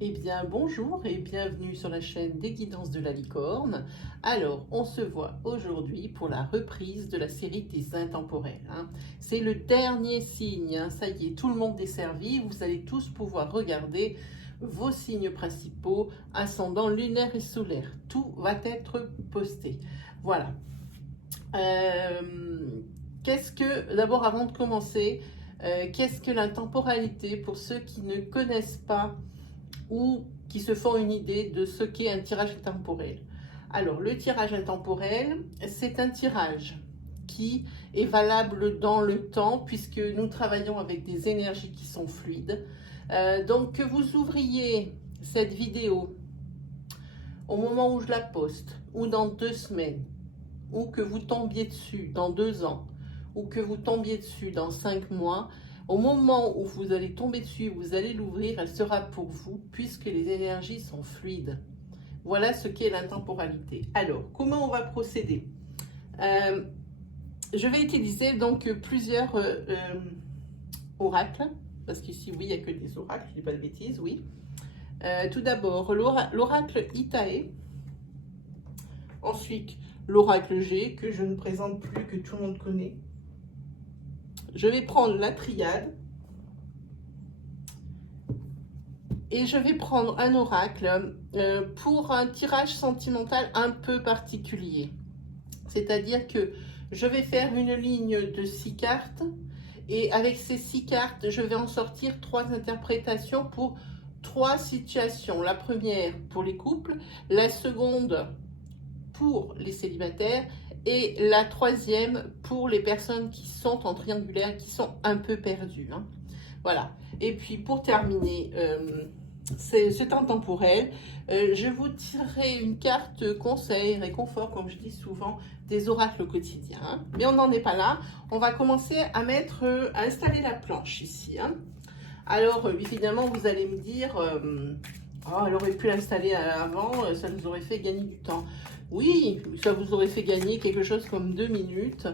Eh bien, bonjour et bienvenue sur la chaîne des Guidances de la Licorne. Alors, on se voit aujourd'hui pour la reprise de la série des intemporels. C'est le dernier signe, ça y est, tout le monde est servi. Vous allez tous pouvoir regarder vos signes principaux, ascendant, lunaire et solaire. Tout va être posté. Voilà. D'abord, avant de commencer, qu'est-ce que l'intemporalité pour ceux qui ne connaissent pas ou qui se font une idée de ce qu'est un tirage intemporel? Alors, le tirage intemporel, c'est un tirage qui est valable dans le temps puisque nous travaillons avec des énergies qui sont fluides. Donc, que vous ouvriez cette vidéo au moment où je la poste, ou dans 2 semaines, ou que vous tombiez dessus dans 2 ans, ou que vous tombiez dessus dans 5 mois, au moment où vous allez tomber dessus, vous allez l'ouvrir, elle sera pour vous, puisque les énergies sont fluides. Voilà ce qu'est l'intemporalité. Alors, comment on va procéder? Je vais utiliser donc plusieurs oracles, parce qu'ici, oui, il n'y a que des oracles, je ne dis pas de bêtises, oui. Tout d'abord, l'oracle Itae. Ensuite, l'oracle G, que je ne présente plus, que tout le monde connaît. Je vais prendre la triade. Et je vais prendre un oracle pour un tirage sentimental un peu particulier. C'est-à-dire que je vais faire une ligne de 6 cartes. Et avec ces 6 cartes, je vais en sortir 3 interprétations pour 3 situations. La première pour les couples, la seconde pour les célibataires et la troisième pour les personnes qui sont en triangulaire, qui sont un peu perdues. Voilà. Et puis pour terminer c'est intemporel, je vous tirerai une carte conseil, réconfort, comme je dis souvent, des oracles quotidiens. Mais on n'en est pas là. On va commencer à installer la planche ici. Alors, évidemment, vous allez me dire, oh, elle aurait pu l'installer avant, ça nous aurait fait gagner du temps. Oui, ça vous aurait fait gagner quelque chose comme 2 minutes.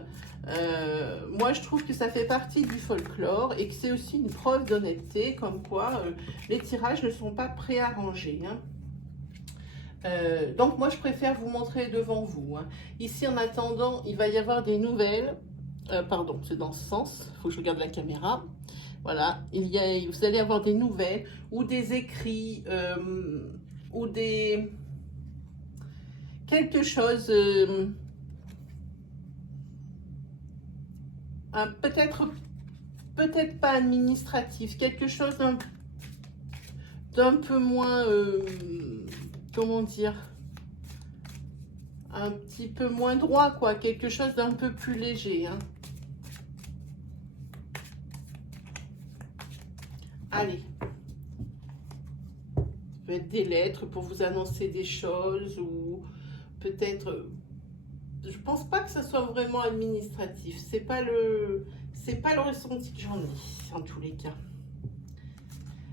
Moi, je trouve que ça fait partie du folklore et que c'est aussi une preuve d'honnêteté, comme quoi les tirages ne sont pas préarrangés. Donc, moi, je préfère vous montrer devant vous. Ici, en attendant, il va y avoir des nouvelles. Pardon, c'est dans ce sens. Il faut que je regarde la caméra. Voilà, vous allez avoir des nouvelles ou des écrits ou quelque chose, peut-être pas administratif, quelque chose d'un peu moins, comment dire, un petit peu moins droit, quoi, quelque chose d'un peu plus léger. Allez. Ça peut être des lettres pour vous annoncer des choses ou peut-être, je pense pas que ça soit vraiment administratif. C'est pas le ressenti que j'en ai en tous les cas.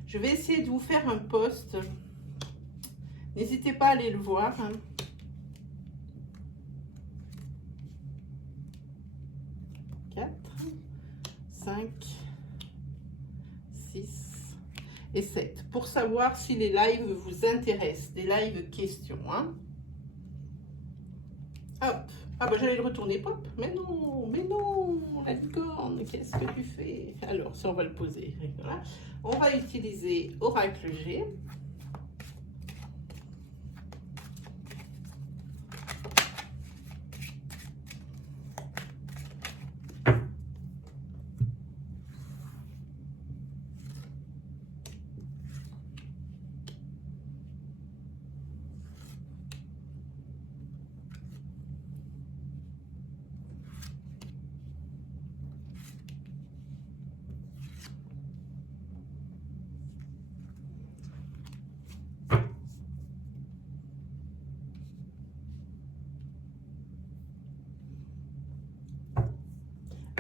Je vais essayer de vous faire un post. N'hésitez pas à aller le voir. 4, 5, 6 et 7. Pour savoir si les lives vous intéressent, des lives questions. Hop. Ah bah j'allais le retourner, pop. Mais non, la licorne, qu'est-ce que tu fais? Alors, ça on va le poser. Voilà. On va utiliser Oracle G.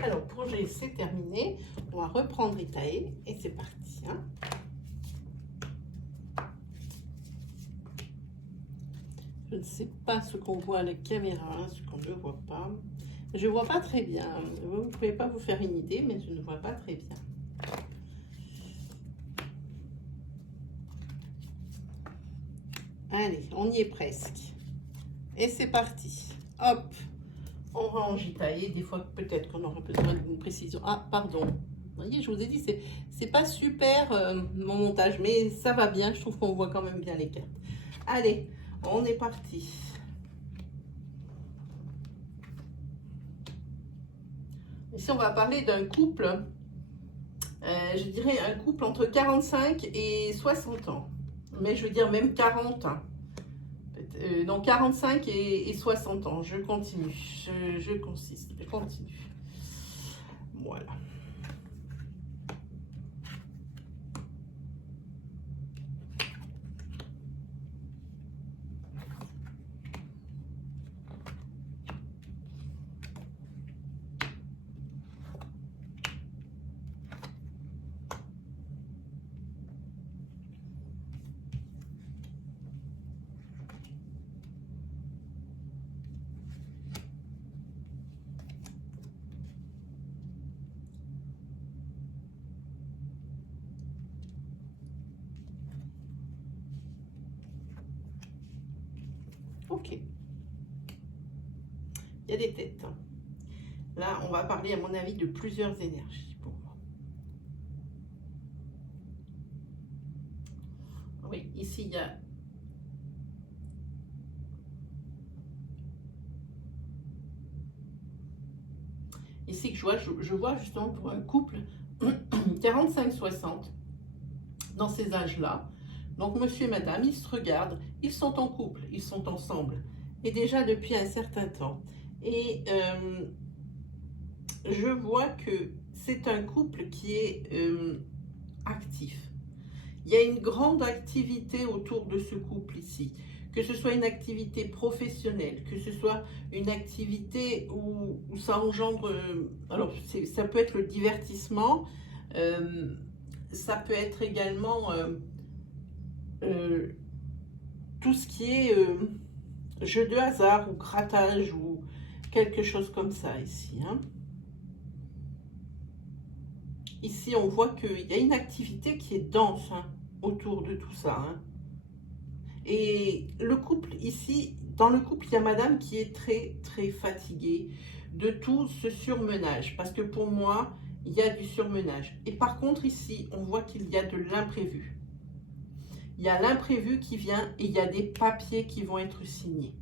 Alors, pour G, c'est terminé. On va reprendre Itae et c'est parti. Je ne sais pas ce qu'on voit à la caméra, ce qu'on ne voit pas. Je ne vois pas très bien. Vous ne pouvez pas vous faire une idée, mais je ne vois pas très bien. Allez, on y est presque. Et c'est parti. Hop, on range tailler. Des fois, peut-être qu'on aura besoin d'une précision. Ah, pardon. Vous voyez, je vous ai dit, c'est pas super mon montage, mais ça va bien. Je trouve qu'on voit quand même bien les cartes. Allez, on est parti. Ici, on va parler d'un couple, je dirais un couple entre 45 et 60 ans. Mais je veux dire même 40 ans. Donc 45 et 60 ans. Je continue. Je continue. Voilà. Ok. Il y a des têtes. Là, on va parler, à mon avis, de plusieurs énergies pour moi. Oui, ici, il y a... Ici, je vois justement pour un couple 45-60, dans ces âges-là. Donc, monsieur et madame, ils se regardent, ils sont en couple, ils sont ensemble. Et déjà depuis un certain temps. Et je vois que c'est un couple qui est actif. Il y a une grande activité autour de ce couple ici. Que ce soit une activité professionnelle, que ce soit une activité où ça engendre... alors, ça peut être le divertissement, ça peut être également tout ce qui est jeu de hasard ou grattage ou quelque chose comme ça ici. Hein. Ici, on voit qu'il y a une activité qui est dense hein, autour de tout ça. Hein. Et le couple, ici, dans le couple, il y a madame qui est très fatiguée de tout ce surmenage. Parce que pour moi, il y a du surmenage. Et par contre, ici, on voit qu'il y a de l'imprévu. Il y a l'imprévu qui vient et il y a des papiers qui vont être signés.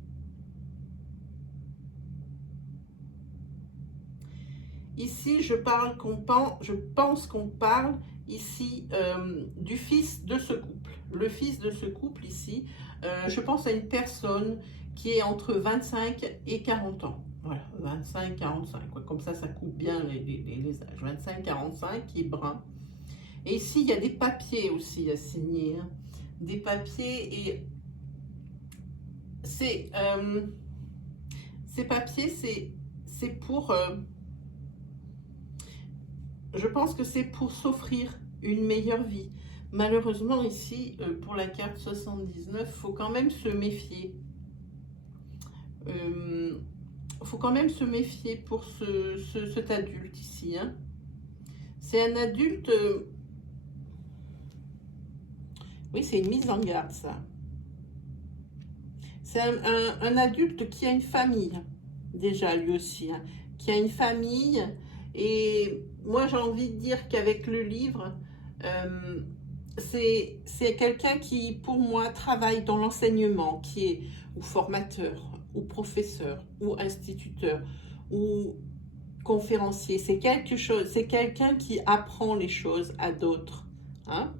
Ici, je pense qu'on parle ici du fils de ce couple. Le fils de ce couple ici, je pense à une personne qui est entre 25 et 40 ans. Voilà, 25-45, comme ça coupe bien les âges. 25-45 qui est brun. Et ici, il y a des papiers aussi à signer. Hein. Des papiers et ces papiers, c'est pour... je pense que c'est pour s'offrir une meilleure vie. Malheureusement, ici, pour la carte 79, il faut quand même se méfier. Faut quand même se méfier pour cet adulte ici. Hein. C'est un adulte... oui, c'est une mise en garde, ça. C'est un adulte qui a une famille, déjà, lui aussi. Hein, qui a une famille... Et moi, j'ai envie de dire qu'avec le livre, c'est quelqu'un qui, pour moi, travaille dans l'enseignement, qui est ou formateur, ou professeur, ou instituteur, ou conférencier. C'est quelque chose, c'est quelqu'un qui apprend les choses à d'autres. Hein?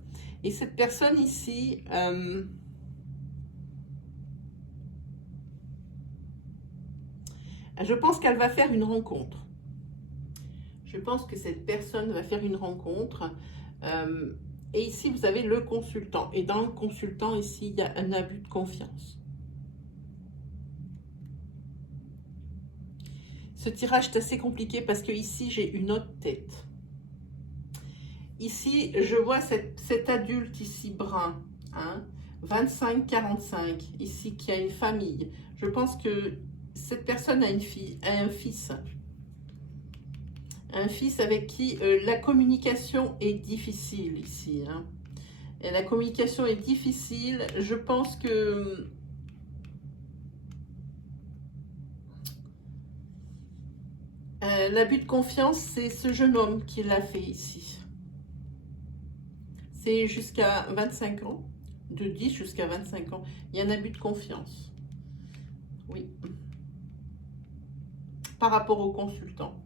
Et cette personne ici... je pense qu'elle va faire une rencontre. Je pense que cette personne va faire une rencontre. Et ici, vous avez le consultant. Et dans le consultant, ici, il y a un abus de confiance. Ce tirage est assez compliqué parce que ici, j'ai une autre tête. Ici, je vois cet adulte ici brun, hein, 25-45, ici qui a une famille. Je pense que cette personne a un fils. Un fils avec qui la communication est difficile ici. Hein. Et la communication est difficile. Je pense que l'abus de confiance, c'est ce jeune homme qui l'a fait ici. C'est jusqu'à 25 ans, de 10 jusqu'à 25 ans. Il y a un abus de confiance. Oui. Par rapport au consultant.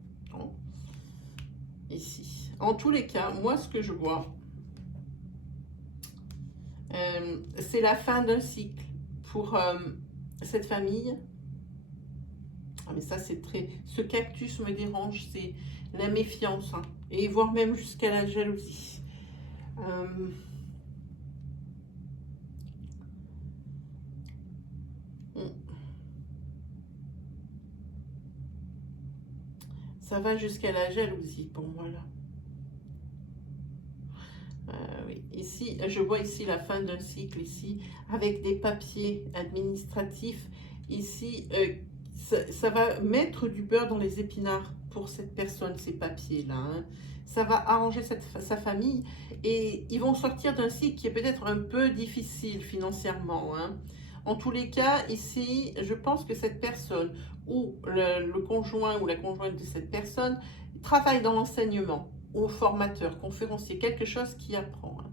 Ici. En tous les cas, moi, ce que je vois, c'est la fin d'un cycle pour cette famille. Ah, mais ça, c'est très... Ce cactus me dérange, c'est la méfiance, hein, et voire même jusqu'à la jalousie. Ça va jusqu'à la jalousie pour moi, là. Oui. Ici, je vois ici la fin d'un cycle, ici, avec des papiers administratifs. Ici, ça va mettre du beurre dans les épinards pour cette personne, ces papiers-là. Hein. Ça va arranger sa famille et ils vont sortir d'un cycle qui est peut-être un peu difficile financièrement. Hein. En tous les cas, ici, je pense que cette personne ou le conjoint ou la conjointe de cette personne travaille dans l'enseignement, ou formateur, conférencier, quelque chose qui apprend. Hein.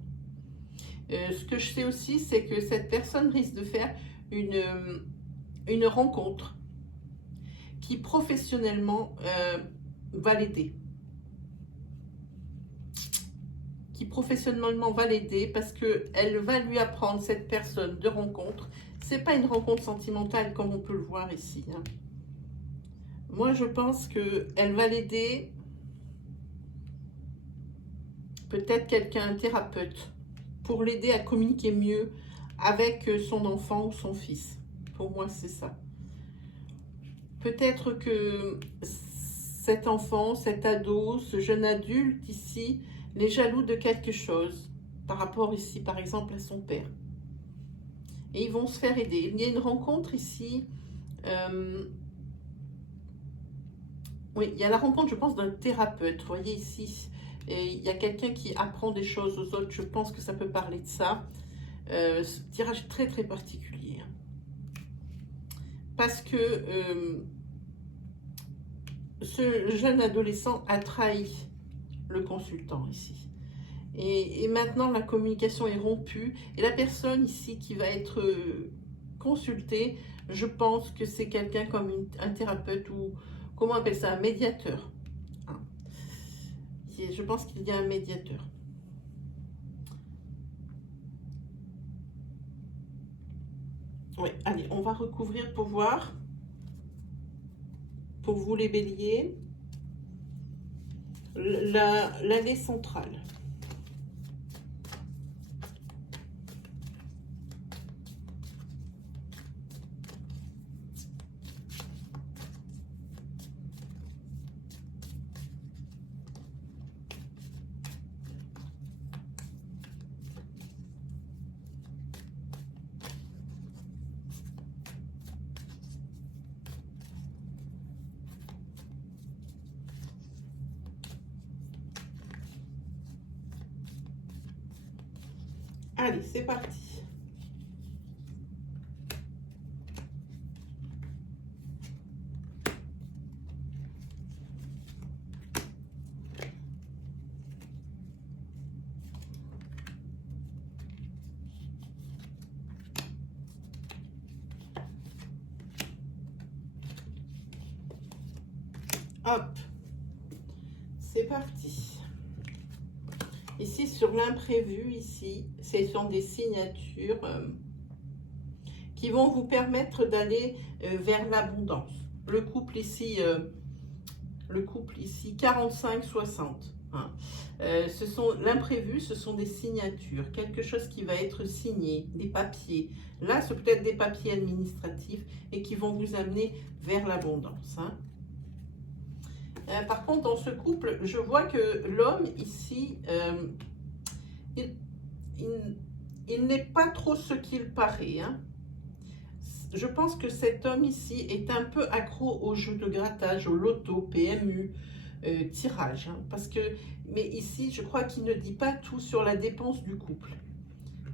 Ce que je sais aussi, c'est que cette personne risque de faire une rencontre qui professionnellement va l'aider. Qui professionnellement va l'aider parce qu'elle va lui apprendre, cette personne de rencontre. C'est pas une rencontre sentimentale comme on peut le voir ici. Hein. Moi, je pense qu'elle va l'aider. Peut-être quelqu'un, un thérapeute, pour l'aider à communiquer mieux avec son enfant ou son fils. Pour moi, c'est ça. Peut-être que cet enfant, cet ado, ce jeune adulte ici, les jaloux de quelque chose, par rapport ici, par exemple, à son père. Et ils vont se faire aider. Il y a une rencontre ici. Oui, il y a la rencontre, je pense, d'un thérapeute. Vous voyez ici, et il y a quelqu'un qui apprend des choses aux autres. Je pense que ça peut parler de ça. Ce tirage très, très particulier. Parce que ce jeune adolescent a trahi le consultant ici. Et maintenant, la communication est rompue. Et la personne ici qui va être consultée, je pense que c'est quelqu'un comme un thérapeute ou, comment on appelle ça, un médiateur. Hein. Je pense qu'il y a un médiateur. Oui, allez, on va recouvrir pour voir. Pour vous les béliers. L'allée centrale. Allez, c'est parti. Hop, c'est parti. Ici, sur l'imprévu, ici, ce sont des signatures qui vont vous permettre d'aller vers l'abondance. Le couple ici 45-60. Hein. L'imprévu, ce sont des signatures, quelque chose qui va être signé, des papiers. Là, c'est peut-être des papiers administratifs et qui vont vous amener vers l'abondance. Hein. Par contre, dans ce couple, je vois que l'homme ici, il n'est pas trop ce qu'il paraît. Hein. Je pense que cet homme ici est un peu accro au jeu de grattage, au loto, PMU, tirage. Hein, mais ici, je crois qu'il ne dit pas tout sur la dépense du couple.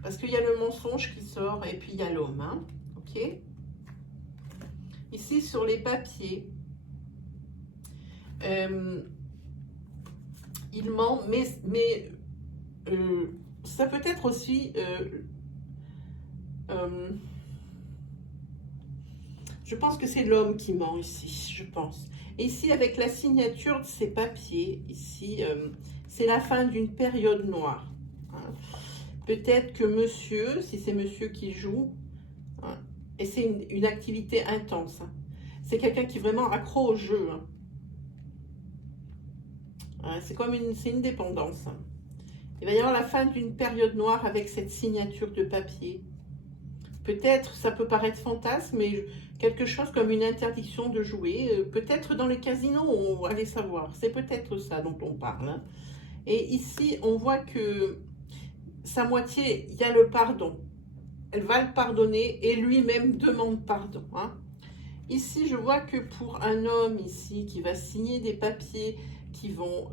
Parce qu'il y a le mensonge qui sort et puis il y a l'homme. Hein, ok. Ici, sur les papiers, il ment, mais ça peut être aussi... je pense que c'est l'homme qui ment ici, je pense. Et ici, avec la signature de ces papiers, ici, c'est la fin d'une période noire. Hein. Peut-être que monsieur, si c'est monsieur qui joue, hein, et c'est une activité intense, hein, c'est quelqu'un qui est vraiment accro au jeu. Hein. Hein, c'est comme une dépendance. Hein. Il va y avoir la fin d'une période noire avec cette signature de papier. Peut-être, ça peut paraître fantasme, mais quelque chose comme une interdiction de jouer. Peut-être dans les casinos, on va aller savoir. C'est peut-être ça dont on parle. Hein. Et ici, on voit que sa moitié, il y a le pardon. Elle va le pardonner et lui-même demande pardon. Hein. Ici, je vois que pour un homme ici qui va signer des papiers qui vont...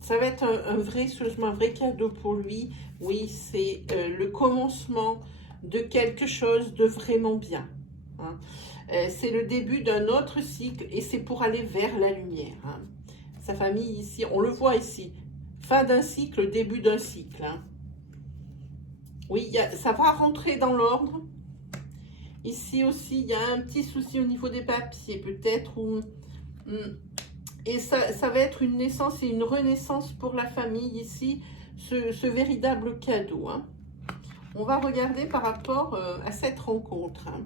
ça va être un vrai cadeau pour lui. Oui, c'est le commencement de quelque chose de vraiment bien. Hein. C'est le début d'un autre cycle et c'est pour aller vers la lumière. Hein. Sa famille ici, on le voit ici, fin d'un cycle, début d'un cycle. Hein. Oui, ça va rentrer dans l'ordre. Ici aussi, il y a un petit souci au niveau des papiers, peut-être. Et ça va être une naissance et une renaissance pour la famille ici, ce véritable cadeau. Hein. On va regarder par rapport à cette rencontre. Hein.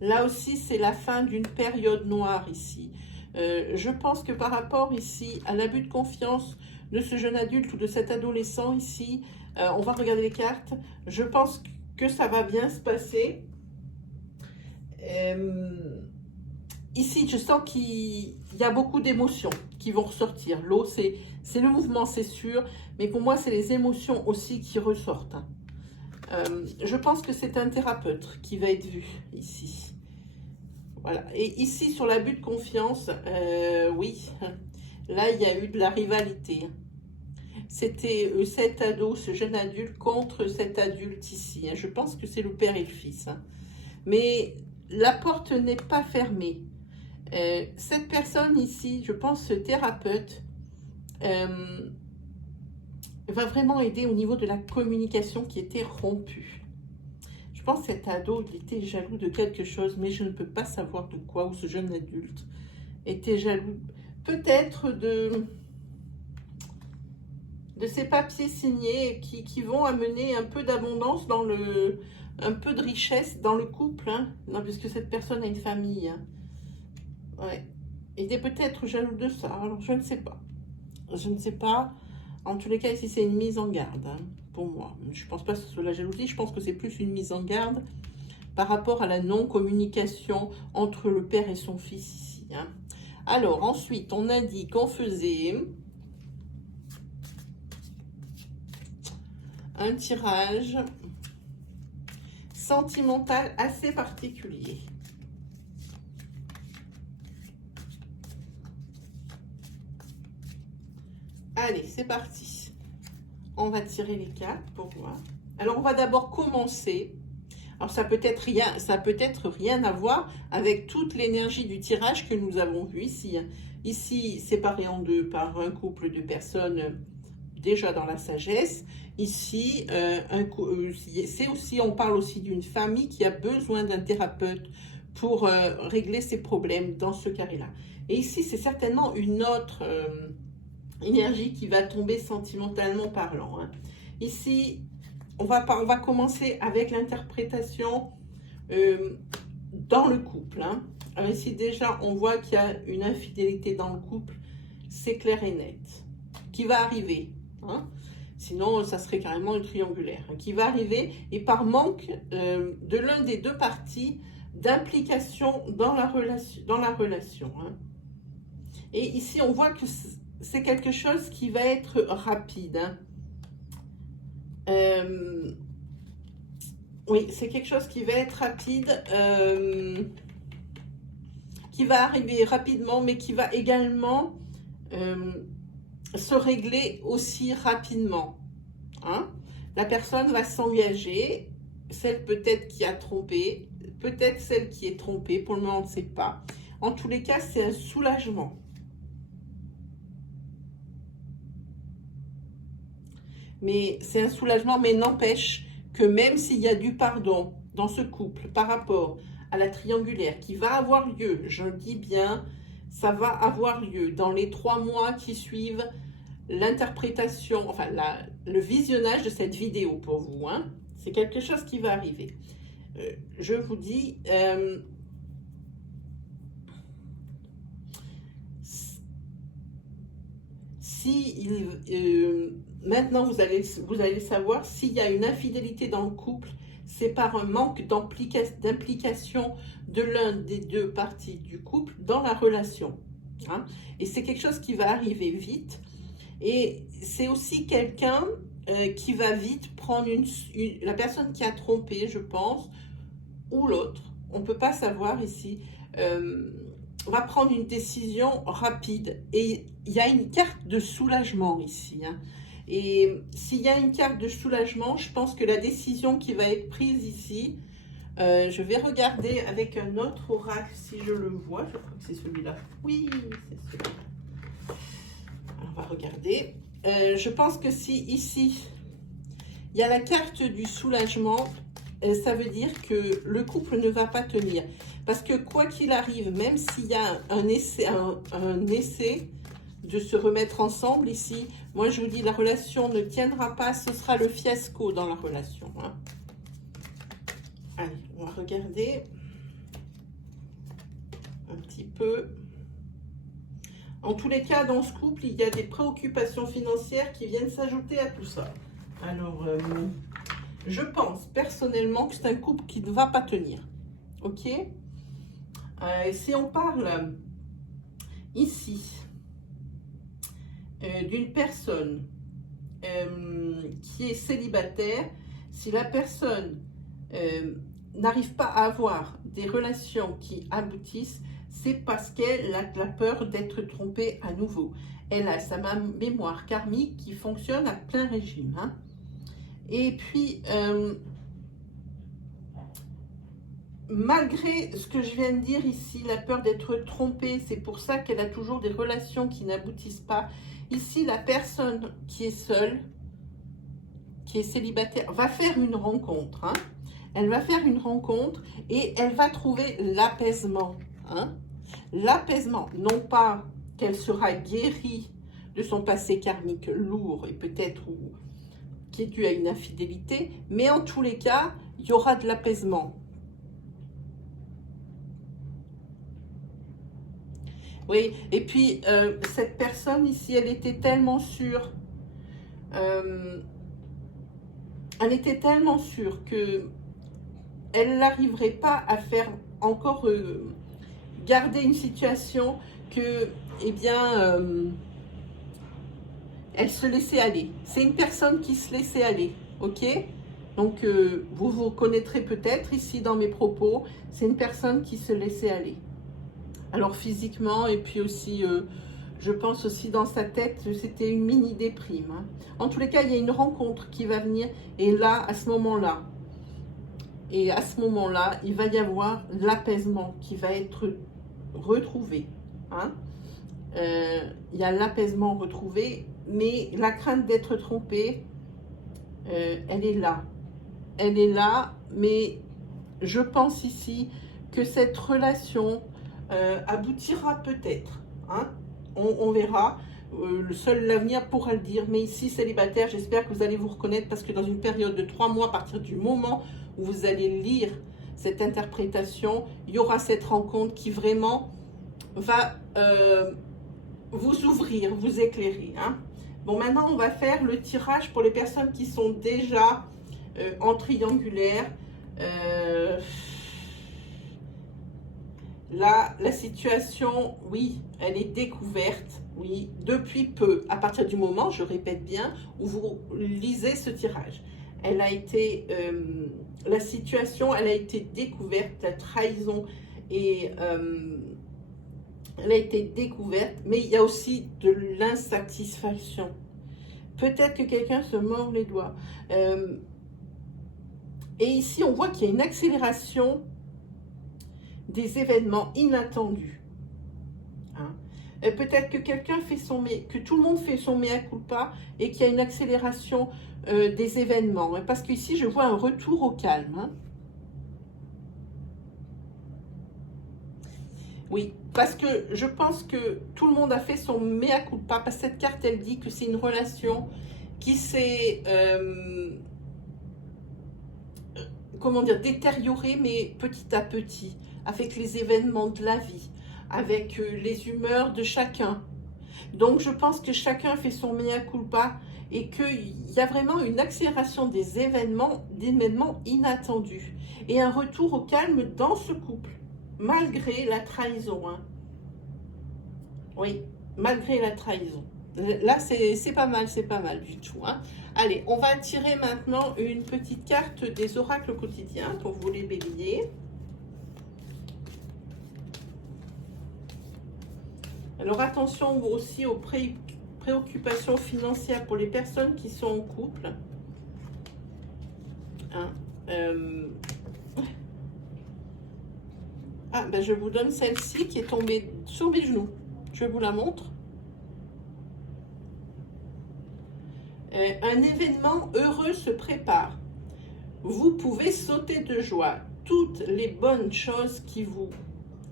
Là aussi, c'est la fin d'une période noire ici. Je pense que par rapport ici à l'abus de confiance de ce jeune adulte ou de cet adolescent ici, on va regarder les cartes. Je pense que ça va bien se passer. Ici, je sens qu'il y a beaucoup d'émotions qui vont ressortir. L'eau, c'est le mouvement, c'est sûr. Mais pour moi, c'est les émotions aussi qui ressortent. Hein. Je pense que c'est un thérapeute qui va être vu ici. Voilà. Et ici, sur l'abus de confiance, oui, là, il y a eu de la rivalité. C'était cet ado, ce jeune adulte, contre cet adulte ici. Hein. Je pense que c'est le père et le fils. Hein. Mais la porte n'est pas fermée. Cette personne ici, je pense, ce thérapeute, va vraiment aider au niveau de la communication qui était rompue. Je pense que cet ado, il était jaloux de quelque chose, mais je ne peux pas savoir de quoi, ou ce jeune adulte était jaloux. Peut-être de ces papiers signés qui vont amener un peu d'abondance un peu de richesse dans le couple, hein, non, puisque cette personne a une famille. Hein. Ouais. Il est peut-être jaloux de ça, alors je ne sais pas. Je ne sais pas. En tous les cas, ici, c'est une mise en garde, hein, pour moi. Je ne pense pas que ce soit la jalousie, je pense que c'est plus une mise en garde par rapport à la non-communication entre le père et son fils ici. Hein. Alors, ensuite, on a dit qu'on faisait un tirage sentimental assez particulier. Allez, c'est parti. On va tirer les cartes pour voir. Alors, on va d'abord commencer. Alors, ça peut être rien à voir avec toute l'énergie du tirage que nous avons vu ici. Ici, séparé en deux par un couple de personnes déjà dans la sagesse. Ici, c'est aussi, on parle aussi d'une famille qui a besoin d'un thérapeute pour régler ses problèmes dans ce carré-là. Et ici, c'est certainement une autre énergie qui va tomber sentimentalement parlant. Hein. Ici, on va commencer avec l'interprétation dans le couple. Hein. Alors ici, déjà, on voit qu'il y a une infidélité dans le couple. C'est clair et net. Qui va arriver. Hein. Sinon, ça serait carrément une triangulaire. Hein, qui va arriver et par manque de l'un des deux parties d'implication dans la relation. Hein. Et ici, on voit que c'est quelque chose qui va être rapide. Hein. Oui, c'est quelque chose qui va être rapide, qui va arriver rapidement, mais qui va également se régler aussi rapidement. Hein. La personne va s'engager, celle peut-être qui a trompé, peut-être celle qui est trompée, pour le moment on ne sait pas. En tous les cas, c'est un soulagement. Mais c'est un soulagement, mais n'empêche que même s'il y a du pardon dans ce couple par rapport à la triangulaire qui va avoir lieu, je dis bien, ça va avoir lieu dans les 3 mois qui suivent l'interprétation, enfin le visionnage de cette vidéo pour vous. Hein. C'est quelque chose qui va arriver. Je vous dis, maintenant vous allez savoir s'il y a une infidélité dans le couple, c'est par un manque d'implication de l'un des deux parties du couple dans la relation. Hein. Et c'est quelque chose qui va arriver vite. Et c'est aussi quelqu'un qui va vite prendre la personne qui a trompé, je pense, ou l'autre, on ne peut pas savoir ici, va prendre une décision rapide. Et il y a une carte de soulagement ici. Hein. Et s'il y a une carte de soulagement, je pense que la décision qui va être prise ici, je vais regarder avec un autre oracle si je le vois. Je crois que c'est celui-là. Oui, c'est celui-là. On va regarder. Je pense que si ici, il y a la carte du soulagement, ça veut dire que le couple ne va pas tenir. Parce que quoi qu'il arrive, même s'il y a un essai de se remettre ensemble ici, moi je vous dis la relation ne tiendra pas, ce sera le fiasco dans la relation. Hein. Allez, on va regarder un petit peu. En tous les cas, dans ce couple, il y a des préoccupations financières qui viennent s'ajouter à tout ça. Alors, je pense personnellement que c'est un couple qui ne va pas tenir. Ok? Si on parle ici d'une personne qui est célibataire, si la personne n'arrive pas à avoir des relations qui aboutissent, c'est parce qu'elle a la peur d'être trompée à nouveau. Elle a sa mémoire karmique qui fonctionne à plein régime. Hein. Et puis, malgré ce que je viens de dire ici, la peur d'être trompée, c'est pour ça qu'elle a toujours des relations qui n'aboutissent pas. Ici, la personne qui est seule, qui est célibataire, va faire une rencontre. Hein. Elle va faire une rencontre et elle va trouver l'apaisement. Hein. L'apaisement, non pas qu'elle sera guérie de son passé karmique lourd et peut-être qui est dû à une infidélité, mais en tous les cas, il y aura de l'apaisement. Oui, et puis cette personne ici, elle était tellement sûre, que elle n'arriverait pas à faire encore garder une situation que, eh bien, elle se laissait aller. C'est une personne qui se laissait aller, ok? Donc, vous vous reconnaîtrez peut-être ici dans mes propos, c'est une personne qui se laissait aller. Alors, physiquement, et puis aussi, je pense aussi dans sa tête, c'était une mini-déprime. Hein. En tous les cas, il y a une rencontre qui va venir, et là, à ce moment-là, il va y avoir l'apaisement qui va être retrouvé. Hein. Il y a l'apaisement retrouvé, mais la crainte d'être trompé, elle est là. Elle est là, mais je pense ici que cette relation aboutira peut-être. Hein. On verra. Seul l'avenir pourra le dire. Mais ici, célibataire, j'espère que vous allez vous reconnaître parce que dans une période de 3 mois, à partir du moment où vous allez lire cette interprétation, il y aura cette rencontre qui vraiment va vous ouvrir, vous éclairer. Hein. Bon, maintenant, on va faire le tirage pour les personnes qui sont déjà en triangulaire. Là, la situation, oui, elle est découverte, oui, depuis peu, à partir du moment, je répète bien, où vous lisez ce tirage. Elle a été, la situation, elle a été découverte, la trahison, et elle a été découverte, mais il y a aussi de l'insatisfaction. Peut-être que quelqu'un se mord les doigts. Et ici, on voit qu'il y a une accélération des événements inattendus. Hein. Peut-être que que tout le monde fait son mea culpa et qu'il y a une accélération des événements. Hein, parce qu'ici, je vois un retour au calme. Hein. Oui, parce que je pense que tout le monde a fait son mea culpa. Parce que cette carte, elle dit que c'est une relation qui s'est... comment dire, détériorée, mais petit à petit, avec les événements de la vie, avec les humeurs de chacun. Donc, je pense que chacun fait son mea culpa et qu'il y a vraiment une accélération des événements inattendus et un retour au calme dans ce couple, malgré la trahison. Hein. Oui, malgré la trahison. Là, c'est pas mal du tout. Hein. Allez, on va tirer maintenant une petite carte des oracles quotidiens pour vous les béliers. Alors, attention aussi aux préoccupations financières pour les personnes qui sont en couple. Hein, Ah, ben je vous donne celle-ci qui est tombée sur mes genoux. Je vous la montre. Un événement heureux se prépare. Vous pouvez sauter de joie. Toutes les bonnes choses qui vous...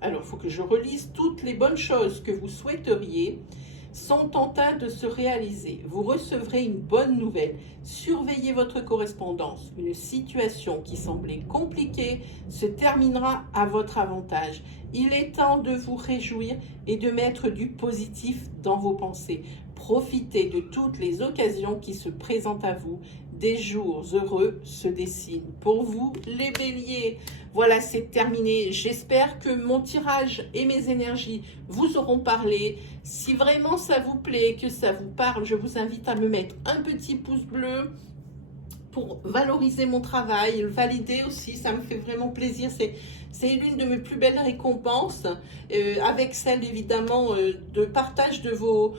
Alors, il faut que je relise. Toutes les bonnes choses que vous souhaiteriez sont en train de se réaliser. Vous recevrez une bonne nouvelle. Surveillez votre correspondance. Une situation qui semblait compliquée se terminera à votre avantage. Il est temps de vous réjouir et de mettre du positif dans vos pensées. Profitez de toutes les occasions qui se présentent à vous. Des jours heureux se dessinent. Pour vous, les béliers, voilà, c'est terminé. J'espère que mon tirage et mes énergies vous auront parlé. Si vraiment ça vous plaît, que ça vous parle, je vous invite à me mettre un petit pouce bleu pour valoriser mon travail, le valider aussi, ça me fait vraiment plaisir. C'est l'une de mes plus belles récompenses, avec celle évidemment de partage de vos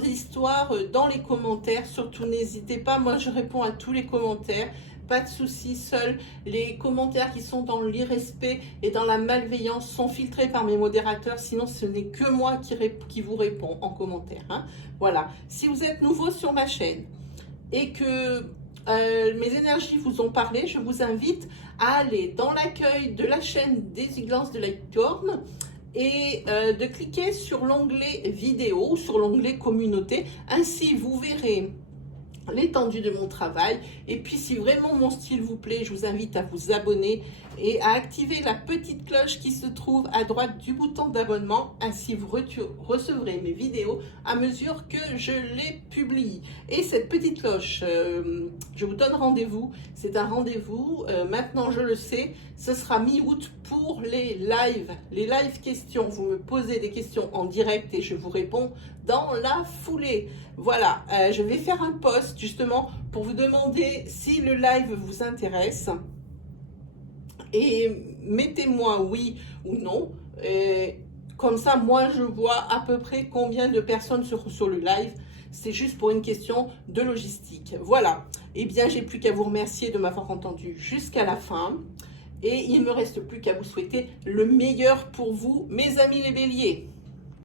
histoires dans les commentaires. Surtout n'hésitez pas, moi je réponds à tous les commentaires, pas de souci. Seuls les commentaires qui sont dans l'irrespect et dans la malveillance sont filtrés par mes modérateurs, sinon ce n'est que moi qui vous réponds en commentaire. Hein. Voilà, si vous êtes nouveau sur ma chaîne et que mes énergies vous ont parlé, je vous invite à aller dans l'accueil de la chaîne des Glances de la Licorne et de cliquer sur l'onglet vidéo ou sur l'onglet communauté. Ainsi, vous verrez l'étendue de mon travail. Et puis, si vraiment mon style vous plaît, je vous invite à vous abonner et à activer la petite cloche qui se trouve à droite du bouton d'abonnement. Ainsi, vous recevrez mes vidéos à mesure que je les publie. Et cette petite cloche, je vous donne rendez-vous. C'est un rendez-vous. Maintenant, je le sais, ce sera mi-août pour les lives. Les live questions. Vous me posez des questions en direct et je vous réponds dans la foulée. Voilà, je vais faire un post justement pour vous demander si le live vous intéresse. Et mettez-moi oui ou non. Comme ça, moi, je vois à peu près combien de personnes seront sur le live. C'est juste pour une question de logistique. Voilà. Eh bien, j'ai plus qu'à vous remercier de m'avoir entendu jusqu'à la fin. Et il ne me reste plus qu'à vous souhaiter le meilleur pour vous, mes amis les béliers.